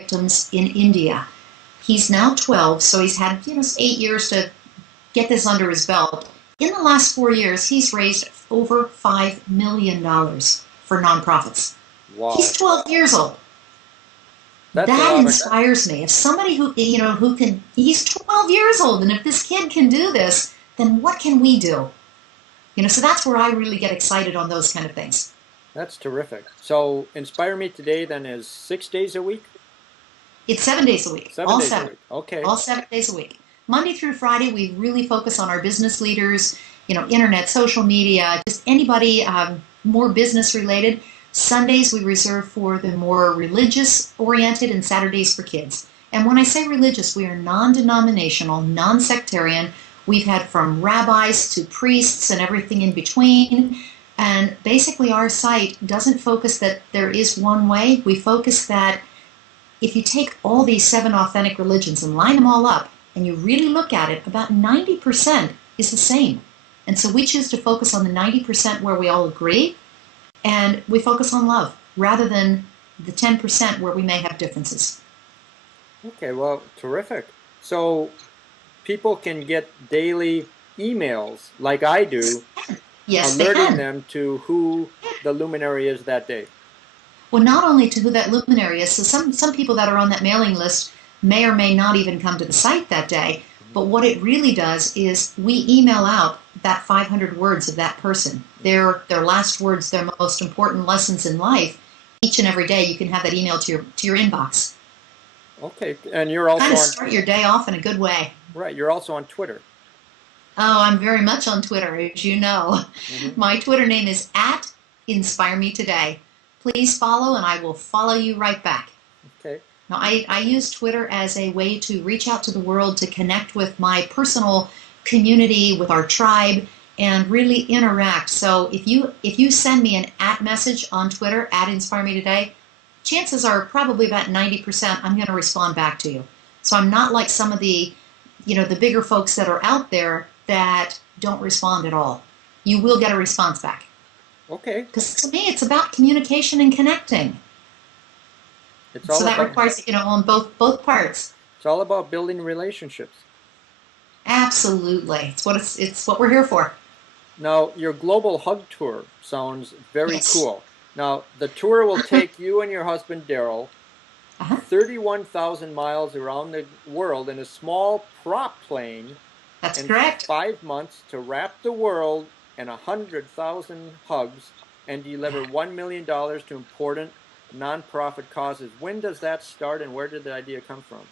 victims in India. He's now 12, so he's had 8 years to get this under his belt. In the last 4 years, he's raised over $5 million for nonprofits. Wow. He's 12 years old. That inspires me. If somebody who can, he's 12 years old, and if this kid can do this, then what can we do? So that's where I really get excited on those kind of things. That's terrific. So Inspire Me Today then is 6 days a week? It's 7 days a week. All 7 days a week. Okay. All 7 days a week. Monday through Friday, we really focus on our business leaders, internet, social media, just anybody more business related. Sundays we reserve for the more religious oriented, and Saturdays for kids. And when I say religious, we are non-denominational, non-sectarian. We've had from rabbis to priests and everything in between. And basically our site doesn't focus that there is one way. We focus that if you take all these 7 authentic religions and line them all up, and you really look at it, about 90% is the same. And so we choose to focus on the 90% where we all agree, and we focus on love, rather than the 10% where we may have differences. Okay, well, terrific. So people can get daily emails, like I do, yes, alerting them to who the luminary is that day. Well, not only to who that luminary is, so some people that are on that mailing list may or may not even come to the site that day, but what it really does is we email out that 500 words of that person, their last words, their most important lessons in life. Each and every day you can have that email to your inbox. Okay, and you're also kind of start your day off in a good way. Right, you're also on Twitter. Oh, I'm very much on Twitter, as you know. My Twitter name is @InspireMeToday. Please follow, and I will follow you right back. Okay. Now, I use Twitter as a way to reach out to the world, to connect with my personal community, with our tribe, and really interact. So if you send me an @message on Twitter, @InspireMeToday, chances are probably about 90% I'm going to respond back to you. So I'm not like some of the, the bigger folks that are out there that don't respond at all. You will get a response back. Okay. Because to me, it's about communication and connecting. So that requires, on both parts. It's all about building relationships. Absolutely. It's what we're here for. Now, your global hug tour sounds very cool. Now, the tour will take you and your husband, Daryl, 31,000 miles around the world in a small prop plane. That's correct. 5 months to wrap the world in 100,000 hugs and deliver $1 million to important nonprofit causes. When does that start, and where did the idea come from?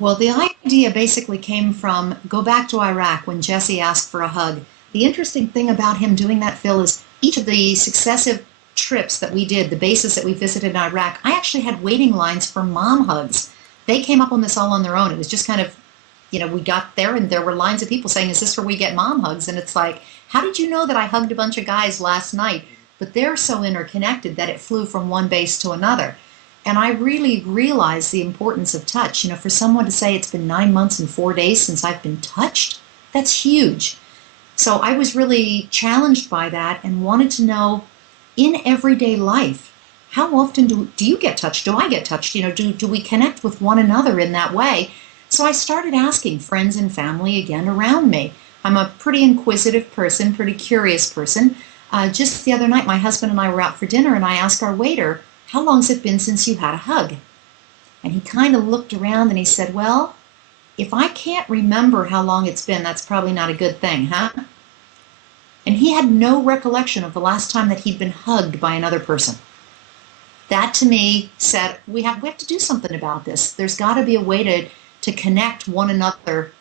Well, the idea basically came from, go back to Iraq when Jesse asked for a hug. The interesting thing about him doing that, Phil, is each of the successive trips that we did, the bases that we visited in Iraq, I actually had waiting lines for mom hugs. They came up on this all on their own. It was just kind of, we got there and there were lines of people saying, is this where we get mom hugs? And it's like, how did you know that I hugged a bunch of guys last night? But they're so interconnected that it flew from one base to another. And I really realized the importance of touch. For someone to say it's been 9 months and 4 days since I've been touched, that's huge. So I was really challenged by that and wanted to know, in everyday life, how often do you get touched? Do I get touched? Do we connect with one another in that way? So I started asking friends and family again around me. I'm a pretty inquisitive person, pretty curious person. Just the other night, my husband and I were out for dinner, and I asked our waiter, how long's it been since you had a hug? And he kind of looked around and he said, well, if I can't remember how long it's been, that's probably not a good thing, huh? And he had no recollection of the last time that he'd been hugged by another person. That to me said, we have to do something about this. There's got to be a way to connect one another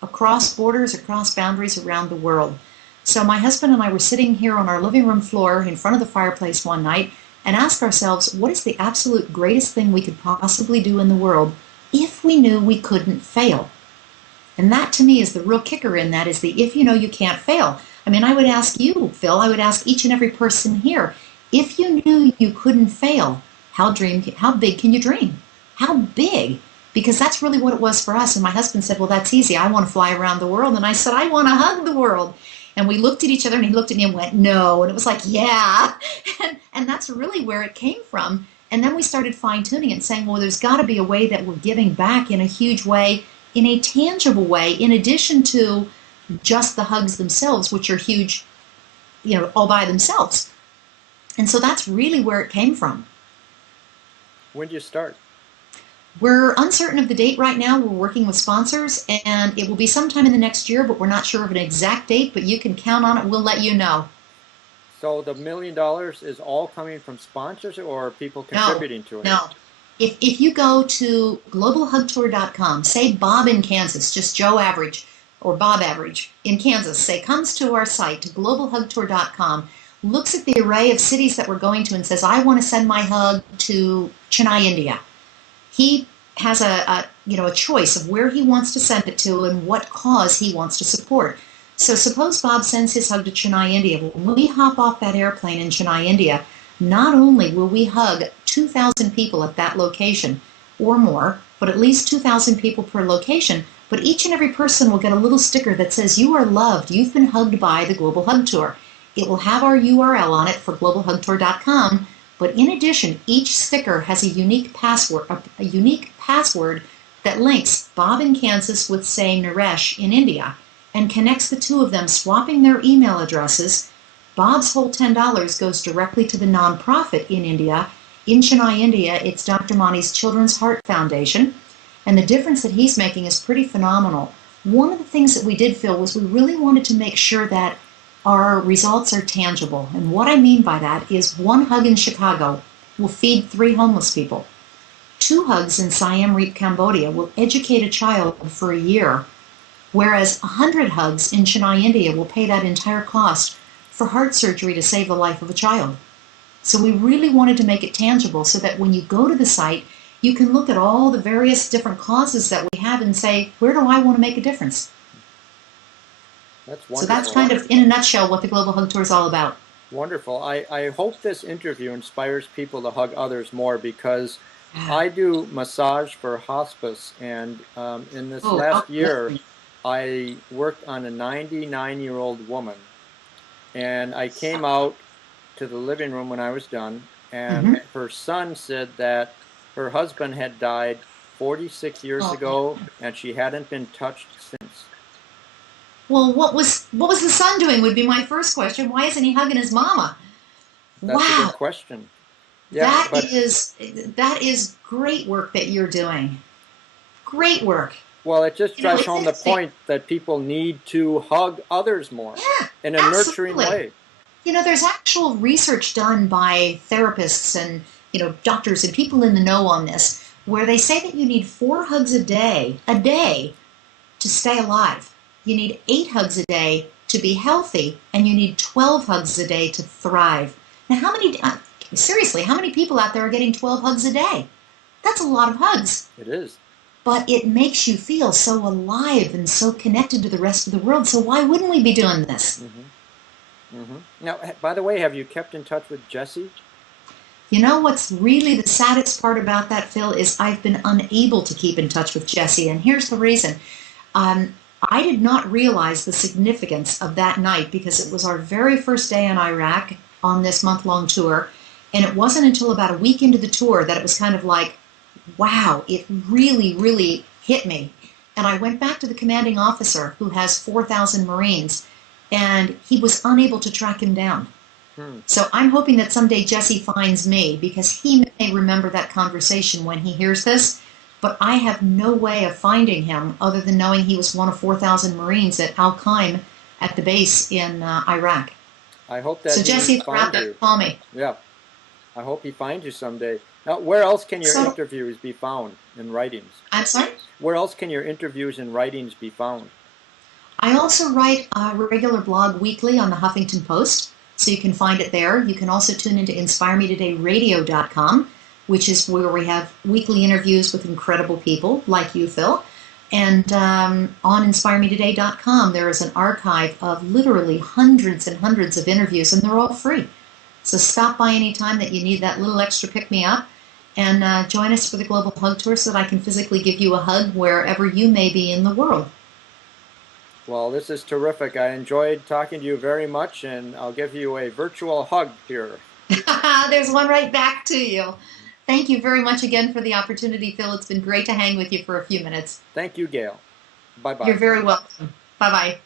across borders, across boundaries around the world. So my husband and I were sitting here on our living room floor in front of the fireplace one night and asked ourselves, what is the absolute greatest thing we could possibly do in the world if we knew we couldn't fail? And that to me is the real kicker in that, is the if you know you can't fail. I mean, I would ask you, Phil, I would ask each and every person here, if you knew you couldn't fail, how big can you dream? How big? Because that's really what it was for us. And my husband said, well, that's easy. I want to fly around the world. And I said, I want to hug the world. And we looked at each other, and he looked at me and went, no. And it was like, yeah. And that's really where it came from. And then we started fine-tuning it and saying, well, there's got to be a way that we're giving back in a huge way, in a tangible way, in addition to just the hugs themselves, which are huge, all by themselves. And so that's really where it came from. When did you start? We're uncertain of the date right now. We're working with sponsors, and it will be sometime in the next year, but we're not sure of an exact date, but you can count on it. We'll let you know. So the $1 million is all coming from sponsors or people contributing to it? No. If you go to globalhugtour.com, say Bob in Kansas, just Joe Average or Bob Average in Kansas, say comes to our site, to globalhugtour.com, looks at the array of cities that we're going to and says, I want to send my hug to Chennai, India. He has a choice of where he wants to send it to and what cause he wants to support. So suppose Bob sends his hug to Chennai, India. When we hop off that airplane in Chennai, India, not only will we hug 2,000 people at that location or more, but at least 2,000 people per location, but each and every person will get a little sticker that says, you are loved, you've been hugged by the Global Hug Tour. It will have our URL on it for globalhugtour.com, but in addition, each sticker has a unique password that links Bob in Kansas with, say, Naresh in India, and connects the two of them, swapping their email addresses. Bob's whole $10 goes directly to the nonprofit in India. In Chennai, India, it's Dr. Mani's Children's Heart Foundation, and the difference that he's making is pretty phenomenal. One of the things that we did, Phil, was we really wanted to make sure that our results are tangible. And what I mean by that is one hug in Chicago will feed 3 homeless people. 2 hugs in Siam Reap, Cambodia will educate a child for a year, whereas 100 hugs in Chennai, India will pay that entire cost for heart surgery to save the life of a child. So we really wanted to make it tangible so that when you go to the site, you can look at all the various different causes that we have and say, where do I want to make a difference? That's wonderful. So that's kind of, in a nutshell, what the Global Hug Tour is all about. Wonderful. I hope this interview inspires people to hug others more, because I do massage for hospice, and in this last year, I worked on a 99-year-old woman, and I came out to the living room when I was done, and her son said that her husband had died 46 years ago, and she hadn't been touched since. Well, what was the son doing would be my first question. Why isn't he hugging his mama? That's a good question. Yeah, that is great work that you're doing. Great work. Well, it just drives home the point that people need to hug others more in a nurturing way. There's actual research done by therapists and, doctors and people in the know on this, where they say that you need 4 hugs a day to stay alive. You need 8 hugs a day to be healthy, and you need 12 hugs a day to thrive. Now, seriously, how many people out there are getting 12 hugs a day? That's a lot of hugs. It is. But it makes you feel so alive and so connected to the rest of the world, so why wouldn't we be doing this? Now, by the way, have you kept in touch with Jessie? What's really the saddest part about that, Phil, is I've been unable to keep in touch with Jessie, and here's the reason. I did not realize the significance of that night because it was our very first day in Iraq on this month-long tour, and it wasn't until about a week into the tour that it was kind of like, wow, it really, really hit me. And I went back to the commanding officer who has 4,000 Marines, and he was unable to track him down. So I'm hoping that someday Jessie finds me, because he may remember that conversation when he hears this, but I have no way of finding him other than knowing he was one of 4,000 Marines at Al-Qaim at the base in Iraq. I hope that so Jessie, call me. Yeah, I hope he finds you someday. Now, where else can your interviews be found in writings? I'm sorry? Where else can your interviews and writings be found? I also write a regular blog weekly on the Huffington Post, so you can find it there. You can also tune into InspireMeTodayRadio.com, which is where we have weekly interviews with incredible people like you, Phil. And on InspireMeToday.com, there is an archive of literally hundreds and hundreds of interviews, and they're all free. So stop by any time that you need that little extra pick-me-up, and join us for the Global Hug Tour so that I can physically give you a hug wherever you may be in the world. Well, this is terrific. I enjoyed talking to you very much, and I'll give you a virtual hug here. There's one right back to you. Thank you very much again for the opportunity, Phil. It's been great to hang with you for a few minutes. Thank you, Gail. Bye-bye. You're very welcome. Bye-bye.